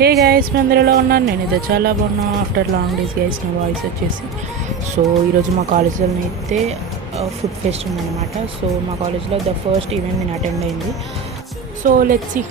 Hey guys, మీ అందరూ ఎలా ఉన్నారు? నేనైతే చాలా బాగున్నాను. ఆఫ్టర్ లాంగ్ డేస్ గైస్ నా వాయిస్ వచ్చేసి. సో ఈరోజు మా కాలేజ్లో అయితే ఫుడ్ ఫెస్ట్ ఉందన్నమాట. సో మా కాలేజ్లో ద ఫస్ట్ ఈవెంట్ నేను అటెండ్ అయింది. So let's see